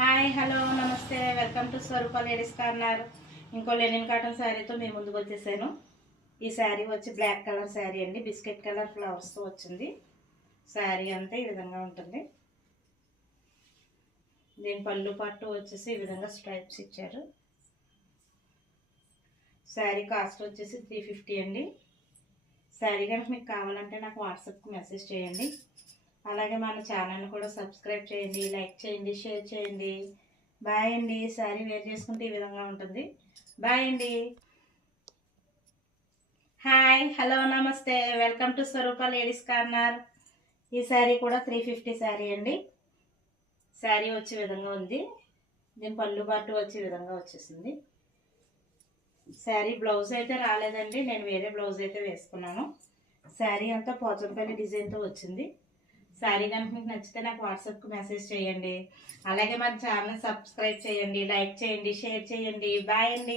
Hi hello నమస్తే welcome to Swarupa ladies corner. ఇంకో linen cotton శారీతో మేము ముందుకు వచ్చేసాను. ఈ శారీ వచ్చి బ్లాక్ కలర్ శారీ అండి, బిస్కెట్ కలర్ ఫ్లవర్స్తో వచ్చింది. శారీ అంతా ఈ విధంగా ఉంటుంది. దీని పళ్ళు పట్టు వచ్చేసి ఈ విధంగా స్ట్రైప్స్ ఇచ్చారు. శారీ కాస్ట్ వచ్చేసి 350 అండి. శారీ కనుక మీకు కావాలంటే నాకు వాట్సాప్కి మెసేజ్ చేయండి. అలాగే మన ఛానల్ని కూడా సబ్స్క్రైబ్ చేయండి, లైక్ చేయండి, షేర్ చేయండి. బాయ్ అండి. శారీ వేర్ చేసుకుంటే ఈ విధంగా ఉంటుంది. బాయ్ అండి. హాయ్ హలో నమస్తే welcome to Swarupa ladies corner. ఈ శారీ కూడా 350 శారీ అండి. శారీ వచ్చే విధంగా ఉంది. దీని పళ్ళు పాటు వచ్చే విధంగా వచ్చేసింది. శారీ బ్లౌజ్ అయితే రాలేదండి, నేను వేరే బ్లౌజ్ అయితే వేసుకున్నాను. శారీ అంతా పోచంపల్లి డిజైన్తో వచ్చింది. శారీ కనుక మీకు నచ్చితే నాకు వాట్సాప్కి మెసేజ్ చేయండి. అలాగే మన ఛానల్ సబ్స్క్రైబ్ చేయండి, లైక్ చేయండి, షేర్ చేయండి. బాయ్ అండి.